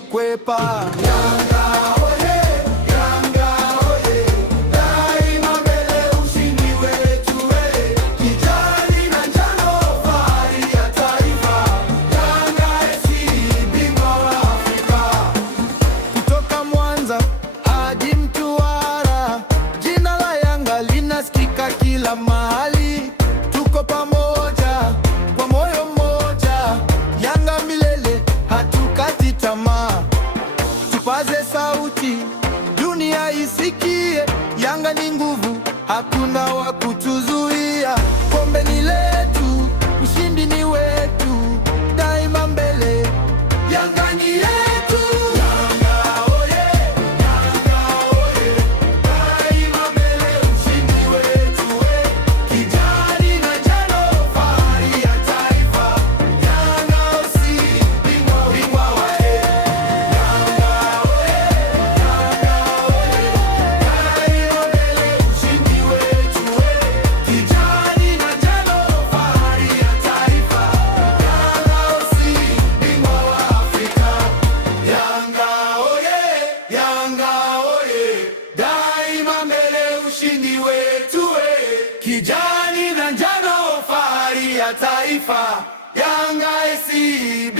kutukwepa. Yanga oye, Yanga oye, daima mbele, ushindi wetu we. Kijani na njano, fahari ya taifa. Yanga FC, bingwa wa Afrika. Kutoka Mwanza hadi Mtwara, jina la Yanga linasikika kila mahali. Tuko pamoja kwa moyo mmoja, Yanga milele, hatukati tamaa. Tupaze sauti, dunia isikie, Yanga ni nguvu, hakuna wa kutuzuia. Kombe ni letu, ushindi ni wetu, daima mbele, Yanga ni yetu. Ushindi wetu we, kijani na njano, fahari ya taifa. Yanga AC.